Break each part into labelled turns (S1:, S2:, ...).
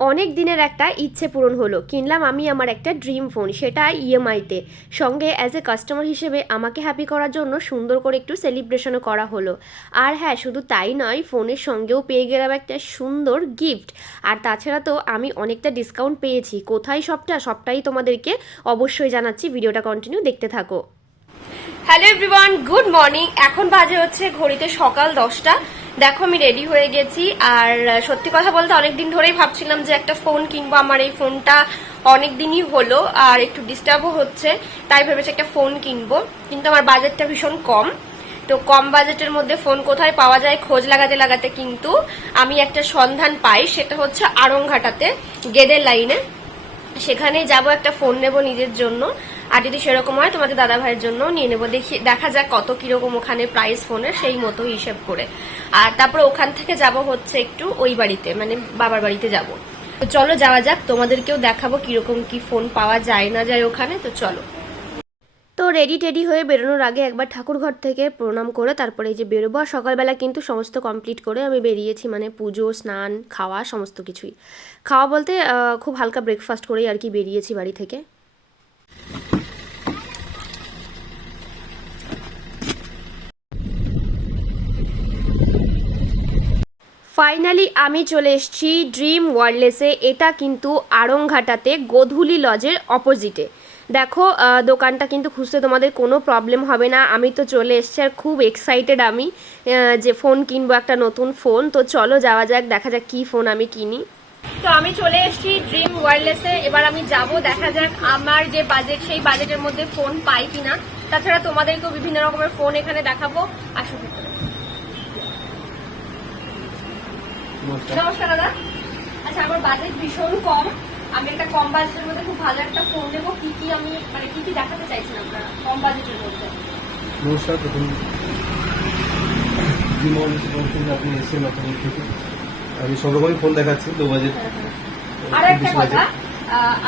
S1: অনেক দিনের একটা ইচ্ছে পূরণ হলো। কিনলাম আমি আমার একটা ড্রিম ফোন, সেটা ইএমআইতে সঙ্গে অ্যাজ এ কাস্টমার হিসেবে আমাকে হ্যাপি করার জন্য সুন্দর করে একটু সেলিব্রেশনও করা হলো। আর হ্যাঁ শুধু তাই নয়, ফোনের সঙ্গেও পেয়ে গেলাম একটা সুন্দর গিফট আর তাছাড়া তো আমি অনেকটা ডিসকাউন্ট পেয়েছি। কোথায় সবটা, সবটাই তোমাদেরকে অবশ্যই জানাচ্ছি। ভিডিওটা কন্টিনিউ দেখতে থাকো। Hello everyone, good morning. এখন বাজে হচ্ছে ঘড়িতে সকাল দশটা। দেখো, আমি রেডি হয়ে গেছি। আর সত্যি কথা বলতে অনেকদিন ধরেই ভাবছিলাম যে একটা ফোন কিনবো। আমার এই ফোনটা অনেক দিনই হলো আর একটু ডিস্টার্বও হচ্ছে, তাই ভেবেছি একটা ফোন কিনবো। কিন্তু আমার বাজেটটা ভীষণ কম। তো কম বাজেটের মধ্যে ফোন কোথায় পাওয়া যায় খোঁজ লাগাতে লাগাতে কিন্তু আমি একটা সন্ধান পাই, সেটা হচ্ছে আড়ংঘাটাতে গেদের লাইনে। সেখানে যাব, একটা ফোন নেব নিজের জন্য। আর যদি সেরকম হয়, তোমাদের দাদা ভাইয়ের জন্য নিয়ে নেব। দেখি, দেখা যাক কত কীরকম ওখানে প্রাইস ফোনের সেই মতো হিসেব করে। আর তারপর ওখান থেকে যাব হচ্ছে একটু ওই বাড়িতে মানে বাবার বাড়িতে যাব। তো চলো যাওয়া যাক, তোমাদেরকেও দেখাবো কীরকম কি ফোন পাওয়া যায় না যায় ওখানে। তো চলো। তো রেডি টেডি হয়ে বেরোনোর আগে একবার ঠাকুর ঘর থেকে প্রণাম করে তারপরে এই যে বেরোবো। আর সকালবেলা কিন্তু সমস্ত কমপ্লিট করে আমি বেরিয়েছি মানে পুজো, স্নান, খাওয়া, সমস্ত কিছুই। খাওয়া বলতে খুব হালকা ব্রেকফাস্ট করেই আর কি বেরিয়েছি বাড়ি থেকে। ফাইনালি আমি চলে এসেছি ড্রিম ওয়ার্ল্ডলেসে এটা কিন্তু আড়ংঘাটাতে গোধুলি লজের অপোজিটে দেখো দোকানটা কিন্তু খুঁজতে তোমাদের কোনো প্রবলেম হবে না। আমি তো চলে এসেছি আর খুব এক্সাইটেড আমি যে ফোন কিনবো একটা নতুন ফোন তো চলো যাওয়া যাক দেখা যাক কি ফোন আমি কিনি। তো আমি চলে এসেছি ড্রিম ওয়ারলেসে এবার আমি যাব দেখা যাক আমার যে বাজেট সেই বাজেটের মধ্যে ফোন পাই কিনা। তাছাড়া তোমাদেরকেও বিভিন্ন রকমের ফোন এখানে দেখাবো। আসো। নমস্কার। দাদা। আচ্ছা আমার বাজেট ভীষণ কম। আমি একটা কম বাজেটের মধ্যে খুব ভালো একটা ফোন নেব। কি কি আমি মানে কি কি দেখাতে চাইছেন আপনারা কম বাজেটের মধ্যে?
S2: নমস্কার আপনি এসেছেন থেকে। আমি সব রকমই ফোন দেখাচ্ছি দু বাজেট
S1: আর একটা কথা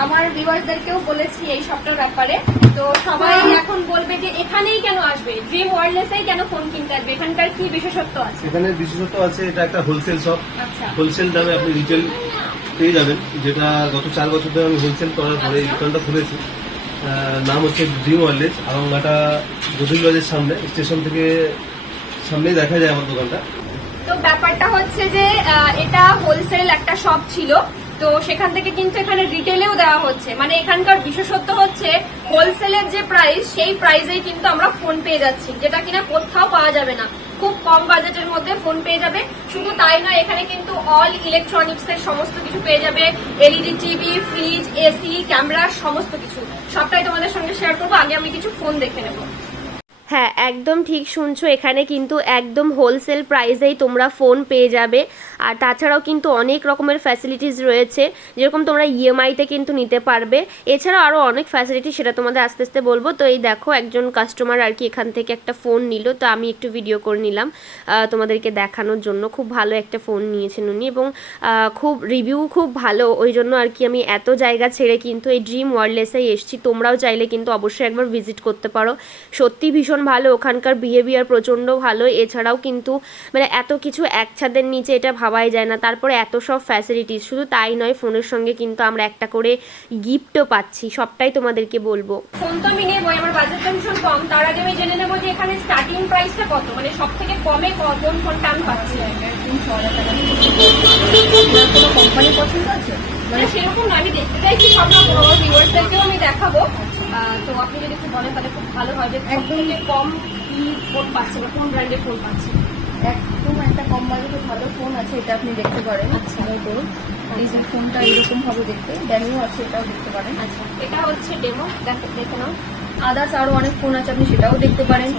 S1: আমার ভিউয়ার্সদেরকেও বলেছি এই সবটার ব্যাপারে। তো সবাই এখন বলবে যে এখানেই কেন আসবে? যে ড্রিম ওয়ারলেসেই কেন ফোন কিনতে আসবে? এখানকার কি বিশেষত্ব আছে?
S2: এখানে বিশেষত্ব আছে এটা একটা হোলসেল শপ
S1: আচ্ছা।
S2: হোলসেল দামে আপনি রিটেল পেয়ে যাবেন। যেটা গত চার বছর ধরে আমি হোলসেল করার পরে দোকানটা খুলেছি। আহ, নাম হচ্ছে ড্রিম ওয়ারলেস আরঙ্গাটা গদিল লজের সামনে স্টেশন থেকে সামনেই দেখা যায় আমার দোকানটা।
S1: তো ব্যাপারটা হচ্ছে যে এটা হোলসেল একটা শপ ছিল। তো সেখান থেকে কিন্তু এখানে রিটেলেও দেওয়া হচ্ছে। মানে এখানকার বিশেষত্ব হচ্ছে হোলসেলের যে প্রাইস সেই প্রাইসেই কিন্তু আমরা ফোন পেয়ে যাচ্ছি, যেটা কিনা কোথাও পাওয়া যাবে না। খুব কম বাজেটের মধ্যে ফোন পেয়ে যাবে। শুধু তাই নয়, এখানে কিন্তু অল ইলেকট্রনিক্স এর সমস্ত কিছু পেয়ে যাবে। LED TV fridge AC camera সমস্ত কিছু। সবটাই তোমাদের সঙ্গে শেয়ার করব। আগে আমি কিছু ফোন দেখে নেব। হ্যাঁ একদম ঠিক শুনছো। এখানে কিন্তু একদম হোলসেল প্রাইসেই তোমরা ফোন পেয়ে যাবে। আর তাছাড়াও কিন্তু অনেক রকমের ফ্যাসিলিটিস রয়েছে। যেরকম তোমরা ইএমআইতে কিন্তু নিতে পারবে। এছাড়াও আরও অনেক ফ্যাসিলিটি সেটা তোমাদের আস্তে আস্তে বলব। তো এই দেখো, একজন কাস্টমার আর কি এখান থেকে একটা ফোন নিল। তো আমি একটু ভিডিও করে নিলাম তোমাদেরকে দেখানোর জন্য। খুব ভালো একটা ফোন নিয়েছেন উনি এবং খুব রিভিউ খুব ভালো। ওই জন্য আর কি আমি এত জায়গা ছেড়ে কিন্তু এই ড্রিম ওয়ার্ল্ডলেসেই এসেছি। তোমরাও চাইলে কিন্তু অবশ্যই একবার ভিজিট করতে পারো। সত্যি ভীষণ ভালো, ওখানকার বিহেভিয়ার প্রচণ্ড ভালো, এছাড়াও কিন্তু মানে এত কিছু এক ছাদের নিচে এটা ভাবাই যায় না, তারপরে এত সব ফ্যাসিলিটিস শুধু তাই নয় ফোনের সঙ্গে কিন্তু আমরা একটা করে গিফটও পাচ্ছি, সবটাই তোমাদেরকে বলব। ফোন তো আমি নেব আমার বাজেটটা ভীষণ কম, তার আগে আমি জেনে নেব যে এখানে স্টার্টিং প্রাইসটা কত মানে সব থেকে কমে পাচ্ছি।
S3: কোম্পানি পছন্দ আছে।
S1: মানে সেরকম আমি দেখতে চাইছি সব রকম আমার ভিউয়ার্সদেরকেও আমি দেখাবো। তো আপনি যদি একটু বলেন তাহলে খুব ভালো হয় যে একদম। কম কি ফোন পাচ্ছে বা কোন ব্র্যান্ডের ফোন পাচ্ছে?
S3: একদম একটা কম বাজেটে ভালো ফোন আছে এটা আপনি দেখতে পারেন।
S1: আচ্ছা।
S3: মনে এই ফোনটা এরকম হবে দেখতে ড্যামিও আছে এটাও দেখতে পারেন।
S1: আচ্ছা এটা হচ্ছে ডেমো দেখে নাও।
S3: আদার্স আরও অনেক ফোন আছে আপনি সেটাও দেখতে পারেন।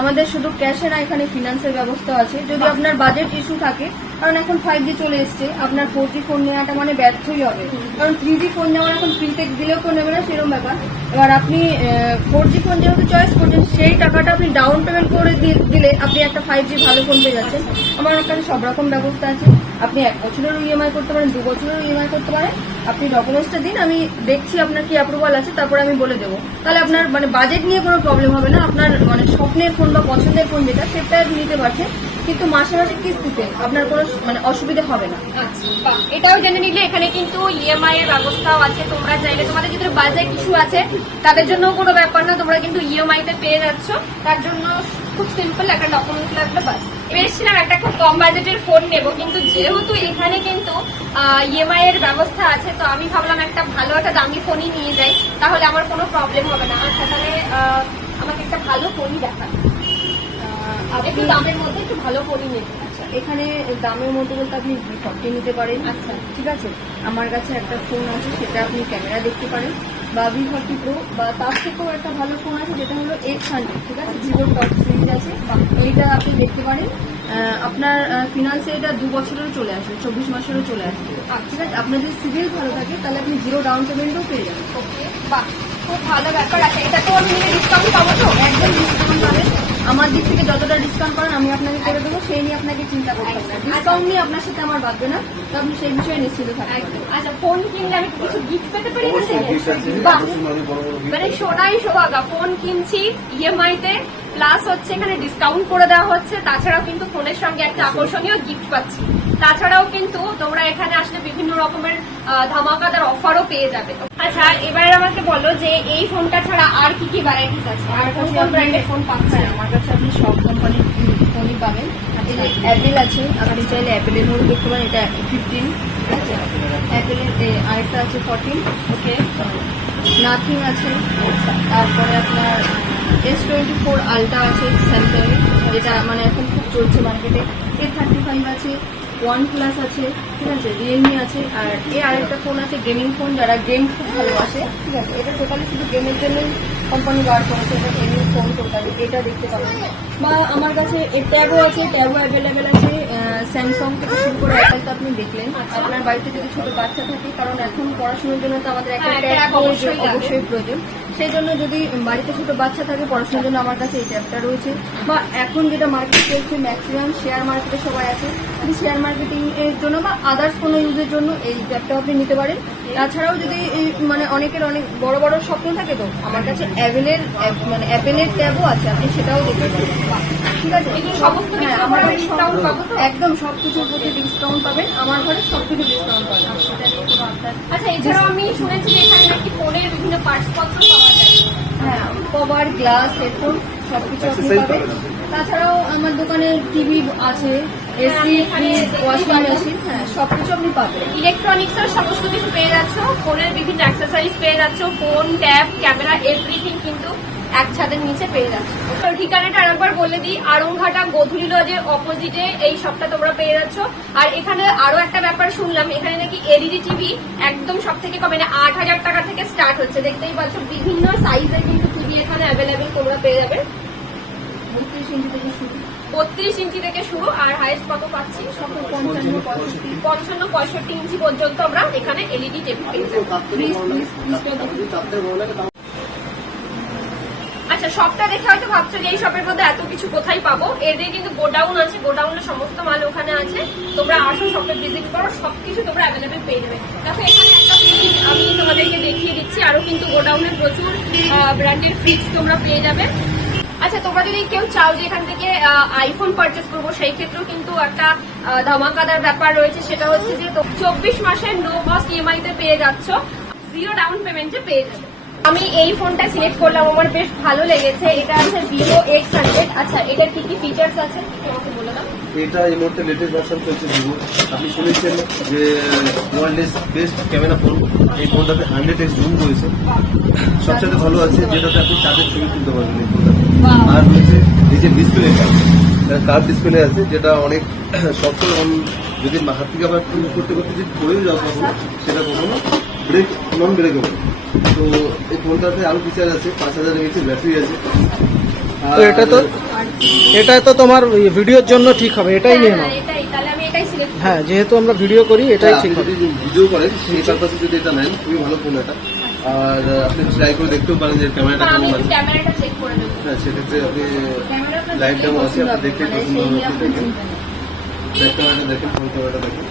S3: আমাদের শুধু ক্যাশে না এখানে ফিনান্সের ব্যবস্থা আছে। যদি আপনার বাজেট ইস্যু থাকে কারণ এখন ফাইভ জি চলে এসছে, আপনার ফোর জি ফোন নেওয়াটা মানে ব্যর্থই হবে। কারণ থ্রি জি ফোন নেওয়ার এখন ফ্রিতে দিলেও কেউ নেবে না, সেরকম ব্যাপার। এবার আপনি ফোর জি ফোন যেহেতু চয়েস করছেন, সেই টাকাটা আপনি ডাউন পেমেন্ট করে দিলে আপনি একটা ফাইভ জি ভালো ফোন পেয়ে যাচ্ছেন। আমার এখানে সব রকম ব্যবস্থা আছে। আপনি এক বছরেরও ইএমআই করতে পারেন, দু বছরেরও ইএমআই করতে পারেন। আপনি ডকুমেন্টসটা দিন, আমি দেখছি আপনার কি অ্যাপ্রুভাল আছে, তারপরে আমি বলে দেবো। তাহলে আপনার মানে বাজেট নিয়ে কোনো প্রবলেম হবে না। আপনার মানে স্বপ্নের ফোন বা পছন্দের ফোন যেটা সেটা নিতে পারছেন। কিন্তু মাসে মাসে কিস্তিতে আপনার কোনো মানে অসুবিধা হবে না।
S4: আচ্ছা এটাও জেনে নিলে এখানে কিন্তু ইএমআই এর ব্যবস্থাও আছে, তোমরা চাইলে তোমাদের যদি বাজেট ইস্যু আছে, তাদের জন্য কোনো ব্যাপার না, তোমরা কিন্তু ইএমআই তে পেয়ে যাচ্ছ, তার জন্য খুব সিম্পল একটা ডকুমেন্ট লাগবে বাস। ভেবেছিলাম একটা খুব কম বাজেটের ফোন নেব, কিন্তু যেহেতু এখানে কিন্তু ইএমআই এর ব্যবস্থা আছে, তো আমি ভাবলাম একটা ভালো একটা দামি ফোনই নিয়ে যাই, তাহলে আমার কোনো প্রবলেম হবে না। আচ্ছা তাহলে আমাকে একটা ভালো ফোনই দেখা একটু
S3: আপনি
S4: দামের মধ্যে একটু ভালো ফোনই নেব
S3: আচ্ছা। এখানে দামের মধ্যে বলতে আপনি ফর্টি নিতে পারেন।
S4: আচ্ছা।
S3: ঠিক আছে? আমার কাছে একটা ফোন আছে সেটা আপনি ক্যামেরা দেখতে পারেন। বা ভি ফর্টি প্রো বা তার থেকেও একটা ভালো ফোন আছে যেটা হলো এক্স হান্ড্রেড ঠিক আছে? জিরো টপ সিরিজ আছে। এইটা আপনি দেখতে পারেন। আপনার ফিনান্সে এটা দু বছরেরও চলে আসবে চব্বিশ মাসেরও চলে আসবে। ঠিক আছে? আপনার যদি সিভিল ভালো থাকে তাহলে আপনি জিরো ডাউন পেমেন্টও পেয়ে যাবেন।
S4: ওকে। বাহ খুব ভালো ব্যাপার আছে। এটা তো আমি ডিসকাউন্ট পাবো তো?
S3: একদম ডিসকাউন্ট পাবেন। আমার দিক থেকে যতটা ডিসকাউন্ট করেন আমি আপনাকে করে দেবো। সেই নিয়ে আপনাকে চিন্তা করতে হবে ডিসকাউন্ট নিয়ে আপনার সাথে আমার বাঁধবে না। তো আপনি সেই বিষয়ে নিশ্চিত থাকবেন
S4: একদম। আচ্ছা ফোন কিনলে আমি কিছু গিফট পেতে পারি মানে। সোনাই সোহাগা ফোন কিনছি ইএমআই তে প্লাস হচ্ছে এখানে ডিসকাউন্ট করে দেওয়া হচ্ছে। তাছাড়াও কিন্তু ফোনের সঙ্গে একটা আকর্ষণীয় গিফট পাচ্ছি। তাছাড়াও কিন্তু তোমরা এখানে আসলে বিভিন্ন রকমের ধামাকাদার অফারও পেয়ে যাবে। আচ্ছা এবার আমাকে বলো যে এই ফোনটা ছাড়া আর কি কি ভ্যারাইটিস আছে? আর কোন কোন ব্র্যান্ডের ফোন পাচ্ছেন?
S3: হ্যাঁ আমার কাছে আপনি সব কোম্পানির ফোনই পাবেন। অ্যাপেল আছে আপনি চাইলে অ্যাপেলের মধ্যে দেখতে পারেন এটা ফিফটিন ঠিক আছে অ্যাপেলের আরেকটা আছে ফোরটিন ওকে। নাথিং আছে। তারপরে আপনার এস টোয়েন্টি ফোর আলট্রা আছে স্যামসাং যেটা মানে এখন খুব চলছে মার্কেটে এ থার্টি ফাইভ আছে ওয়ান প্লাস আছে ঠিক আছে রিয়েলমি আছে আর এ আরেকটা ফোন আছে গেমিং ফোন যারা গেম খুব ভালোবাসে ঠিক আছে এটা টোটালি শুধু গেমের জন্যই কোম্পানি বার করেছে এটা গেমিং ফোন টোটালি এটা দেখতে পাবেন। বা আমার কাছে ট্যাবও আছে ট্যাবও অ্যাভেলেবেল আছে স্যামসাং থেকে শুরু করে অ্যাপেল তো আপনি দেখলেন। আপনার বাড়িতে যদি ছোট বাচ্চা থাকে কারণ এখন পড়াশোনার জন্য তো আমাদের একটা ট্যাব
S4: অবশ্যই
S3: অবশ্যই প্রয়োজন। সেই জন্য যদি বাড়িতে ছোট বাচ্চা থাকে পড়াশোনার জন্য আমার কাছে এই ট্যাবটা রয়েছে। বা এখন যেটা মার্কেট চলছে ম্যাক্সিমাম শেয়ার মার্কেটে সবাই আছে। যদি শেয়ার মার্কেটিং এর জন্য বা আদার্স কোনো ইউজের জন্য এই ট্যাবটা আপনি নিতে পারেন। তাছাড়াও যদি মানে অনেকের অনেক বড় বড় স্বপ্ন থাকে তো আমার কাছে অ্যাভেলের মানে অ্যাপেলের ট্যাবও আছে আপনি সেটাও দেখতে পারেন। ঠিক আছে?
S4: সমস্ত
S3: হ্যাঁ আমার
S4: পাবো তো?
S3: একদম সব কিছুর প্রতি ডিসকাউন্ট পাবেন। আমার ঘরে সব কিছু ডিসকাউন্ট পাবেন।
S4: আচ্ছা এছাড়াও আমি শুনেছি এখানে নাকি ফোনের বিভিন্ন পার্টস পত্র
S3: হ্যাঁ কভার গ্লাস হেডফোন সবকিছু আপনি
S2: Accessory
S3: পাবেন। তাছাড়াও আমার দোকানে টিভি আছে এসি
S4: আমি এখানে
S3: ফ্রিজ ওয়াশিং মেশিন হ্যাঁ সবকিছু আপনি পাবেন।
S4: ইলেকট্রনিক্স আর সমস্ত কিছু পেয়ে যাচ্ছ। ফোনের বিভিন্ন অ্যাক্সেসরিজ পেয়ে যাচ্ছ। ফোন ট্যাব ক্যামেরা এভরিথিং কিন্তু এক ছাদের নিচে পেয়ে যাচ্ছ। তো ঠিকানাটা আরেকবার বলে দিই আরংঘাটা গোধুলি লজের অপোজিটে এই সবটা তোমরা পেয়ে যাচ্ছ। আর এখানে আরও একটা ব্যাপার শুনলাম এখানে নাকি এলইডি টিভি একদম সব থেকে কমে না আট হাজার টাকা থেকে স্টার্ট হচ্ছে। দেখতেই পাচ্ছ বিভিন্ন সাইজের কিন্তু টিভি এখানে অ্যাভেলেবেল তোমরা পেয়ে যাবে।
S3: বত্রিশ ইঞ্চি থেকে শুরু।
S4: বত্রিশ ইঞ্চি থেকে শুরু আর হাইস্ট কত পাচ্ছি?
S3: পঞ্চান্ন পঁয়ষট্টি।
S4: ইঞ্চি পর্যন্ত আমরা এখানে এলইডি পেয়ে যাব
S3: ফ্রিজ ফ্রিজ ফ্রিজটাও দেখুন।
S4: আচ্ছা শপটা দেখে হয়তো ভাবছ যে এই শপের মধ্যে এত কিছু কোথায় পাবো? এদের কিন্তু গোডাউন আছে, গোডাউনে সমস্ত মাল ওখানে আছে। তোমরা আসো শপে ভিজিট করো, সবকিছু তোমরা অ্যাভেলেবেল পেয়ে যাবে। দেখো, এখানে একটা ফ্রিজ আমি তোমাদেরকে দেখিয়ে দিচ্ছি, আরও কিন্তু গোডাউনে প্রচুর ব্র্যান্ডের ফ্রিজ তোমরা পেয়ে যাবে। আচ্ছা তোমরা যদি কেউ চাও যে এখান থেকে আইফোন পারচেস করব, সেই ক্ষেত্রেও কিন্তু একটা ধামাকাদার ব্যাপার রয়েছে, সেটা হচ্ছে যে চব্বিশ মাসের নো কস্ট ইএমআই তে পেয়ে যাচ্ছ জিরো ডাউন পেমেন্টে পেয়ে যাবে। আমি এই ফোনটা সিলেক্ট করলাম আমার বেশ ভালো লেগেছে। এটা আছে ভিভো এক্স হান্ড্রেড আচ্ছা এটার কি কি ফিচার্স আছে? আমাকে বলে দাও।
S2: এটা এই মুহূর্তে লেটেস্ট ভার্সন চলছে ভিভো আপনি শুনেছেন যে ওয়ারলেস বেস্ট ক্যামেরা ফোন এই ফোনটাতে হান্ড্রেড এক্স জুম করেছে সবচেয়ে ভালো আছে যেটাতে আপনি চার্জের ছবি তুলতে পারবেন এই ফোনটাতে আর রয়েছে এই যে ডিসপ্লেটা কার ডিসপ্লে আছে যেটা অনেক শক্ত এবং যদি হাত থেকে আবার করতে করতে যদি পড়েও যাও কখনো সেটা কখনো ব্রেক নন ব্রেকেবল তো এই ফোনটাতে আরও ফিচার আছে পাঁচ হাজার এমএইচ ব্যাটারি আছে।
S5: তো এটা তো এটা তো তোমার ভিডিওর জন্য ঠিক হবে এটাই নিয়ে
S4: হ্যাঁ,
S5: নাও
S4: এটাই তাহলে আমি এটাই সিলেক্ট
S5: হ্যাঁ যেহেতু আমরা ভিডিও করি এটাই
S2: হ্যাঁ,
S5: ঠিক হবে।
S2: যদি ভিডিও করেন সেই পারপাসে যদি এটা নেন খুবই ভালো ফোন এটা। আর আপনি ট্রাই করে দেখতেও পারেন যে ক্যামেরাটা
S4: আমি
S2: কেমন আছে। হ্যাঁ সেক্ষেত্রে আপনি লাইভ ডেমো আছে আপনি
S3: হবে,
S2: দেখে
S3: মানে
S2: পছন্দ হবে আপনি দেখেন। ব্যাক ক্যামেরাটা দেখেন। ফ্রন্ট ক্যামেরাটা দেখেন।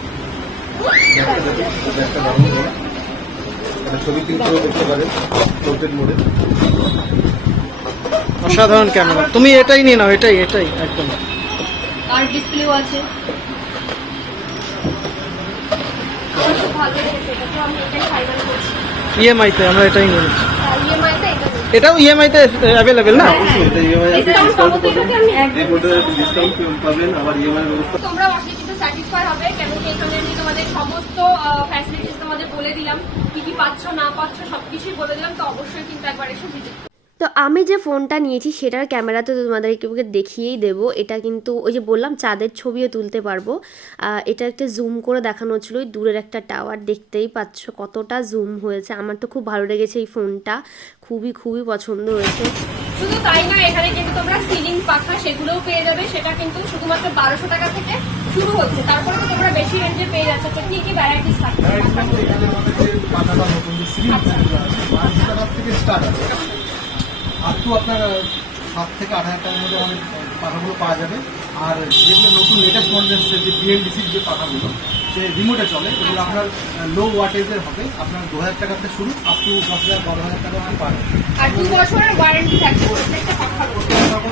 S2: ব্যাকটা দেখেন। ব্যাকটা হবে এটা ছবি ক্লিকও করতে পারেন পোর্ট্রেট মোডে
S5: অসাধারণ ক্যামেরা তুমি এটাই নিয়ে নাও এটাই এটাই একদম।
S4: আর ডিসপ্লেও আছে।
S1: এটা তে
S5: আমরা এটাই নিয়েছি
S1: ইএমআই নিই।
S5: এটাও ইএমআই তে অ্যাভেলেবেল না?
S2: অবশ্যই এটা ইএমআই
S1: Discount পাবো তো এটাতে আমি
S2: যে কোনটা ডিসকাউন্ট পাবেন আবার ইএমআই ব্যবস্থা
S1: কিন্তু স্যাটিসফাই হবে? কেন কি এখানে আমি তোমাদের সমস্ত ফ্যাসিলিটিস তোমাদের বলে দিলাম। কি কি পাচ্ছ, না পাচ্ছ, সবকিছুই বলে দিলাম, তো অবশ্যই কিন্তু একবার এসে ভিজিট তো আমি যে ফোনটা নিয়েছি, সেটার ক্যামেরা তো তোমাদেরকে দেখিয়েই দেব। এটা কিন্তু ওই যে বললাম, চাঁদের ছবিও তুলতে পারব। এটা একটা জুম করে দেখানো হচ্ছিল, ওই দূরের একটা টাওয়ার দেখতেই পাচ্ছ কতটা জুম হয়েছে। আমার তো খুব ভালো লেগেছে এই ফোনটা। খুবই খুবই পছন্দ হয়েছে। শুধু তাই না এখানে কিন্তু তোমরা সিলিং পাখা সেগুলোও পেয়ে যাবে। সেটা কিন্তু শুধুমাত্র বারোশো টাকা থেকে শুরু হচ্ছে। তারপরে তো তোমরা বেশি রেঞ্জে পেয়ে যাচ্ছ। তো কি কি ভ্যারাইটিস থাকছে
S6: এখানে আমাদের যে পাতাটা নতুন যে সিলিং ফ্যানগুলো আছে থেকে স্টার্ট আছে আপ টু আপনার সাত থেকে আট হাজার টাকার মধ্যে আমাদের পাখাগুলো পাওয়া যাবে। আর যেগুলো নতুন লেটেস্ট মডেল এসেছে যে বিএলডিসির যে পাখাগুলো সে রিমোটে চলে এগুলো আপনার লো ওয়াটেজের হবে। আপনার দু হাজার টাকাতে থেকে শুরু আপ টু দশ হাজার বারো হাজার টাকা আপনি পাবেন
S1: আর দু বছরের ওয়ারেন্টি থাকছে প্রত্যেকটা পাখার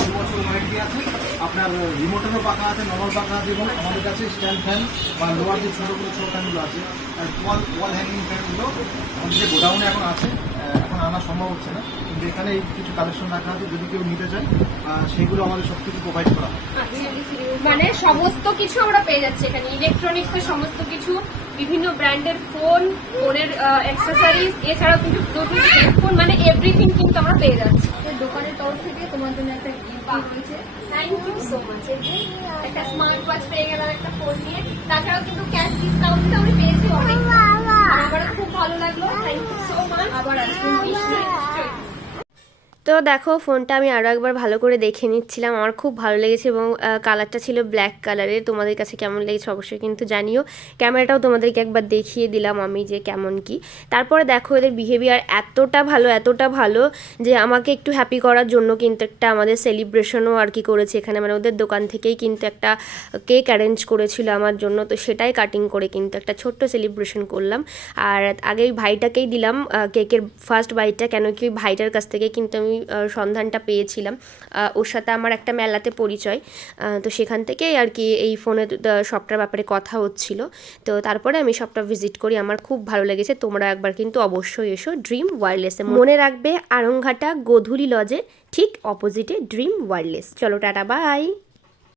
S6: দু বছর ওয়ারেন্টি আছে। আপনার রিমোটেরও পাখা আছে নর্মাল পাখা আছে এবং আমাদের কাছে স্ট্যান্ড ফ্যান বা লোয়ার যে ছোটো ছোটো ফ্যানগুলো আছে। আর ওয়াল ওয়াল হ্যাঙ্গিং ফ্যানগুলো আমাদের যে গোডাউনে এখন আছে আনা সম্ভব হচ্ছে না। কিন্তু এখানে এই কিছু কালেকশন রাখা আছে যদি কেউ নিতে চায় আহ, সেইগুলো আমাদের সব কিছু প্রোভাইড করা হয়।
S1: মানে সমস্ত কিছু আমরা পেয়ে যাচ্ছি এখানে। ইলেকট্রনিক্স এর সমস্ত কিছু বিভিন্ন ব্র্যান্ডের ফোন ফোনের অ্যাক্সেসরিজ এছাড়াও কিন্তু ব্লুটুথ হেডফোন মানে এভরিথিং কিন্তু আমরা পেয়ে যাচ্ছি।
S4: দোকানের তরফ থেকে তোমার জন্য একটা গিফট রয়েছে
S1: থ্যাংক ইউ সো মাচ একটা স্মার্ট ওয়াচ পেয়ে গেলাম একটা ফোন নিয়ে। তাছাড়াও কিন্তু ক্যাশ ডিসকাউন্ট আমরা পেয়েছি অনেক। আমার খুব ভালো লাগল থ্যাংক ইউ সো মাচ
S4: আবার আসবেন
S1: নিশ্চয়ই তো দেখো, ফোনটা আমি আরও একবার ভালো করে দেখে নিচ্ছিলাম। আমার খুব ভালো লেগেছে এবং কালারটা ছিল ব্ল্যাক কালারের তোমাদের কাছে কেমন লেগেছে অবশ্যই কিন্তু জানিও। ক্যামেরাটাও তোমাদেরকে একবার দেখিয়ে দিলাম আমি যে কেমন কি। তারপরে দেখো, এদের বিহেভিয়ার এতটা ভালো এতটা ভালো যে আমাকে একটু হ্যাপি করার জন্য কিন্তু একটা আমাদের সেলিব্রেশনও আর কি করেছে এখানে। মানে ওদের দোকান থেকেই কিন্তু একটা কেক অ্যারেঞ্জ করেছিল আমার জন্য। তো সেটাই কাটিং করে কিন্তু একটা ছোট্ট সেলিব্রেশন করলাম। আর আগে ভাইটাকেই দিলাম কেকের ফার্স্ট বাইটটা কেন কি ভাইটার কাছ থেকে কিন্তু আমি আহ, সন্ধানটা পেয়েছিলাম। ওর সাথে আমার একটা মেলাতে পরিচয়। তো সেখান থেকেই আর কি এই ফোনে শপটার ব্যাপারে কথা হচ্ছিল। তো তারপরে আমি শপটা ভিজিট করি। আমার খুব ভালো লেগেছে। তোমরা একবার কিন্তু অবশ্যই এসো ড্রিম ওয়্যারলেসে মনে রাখবে আরংঘাটা গোধূলি লজে ঠিক অপোজিটে ড্রিম ওয়্যারলেস চলো টাটা বাই!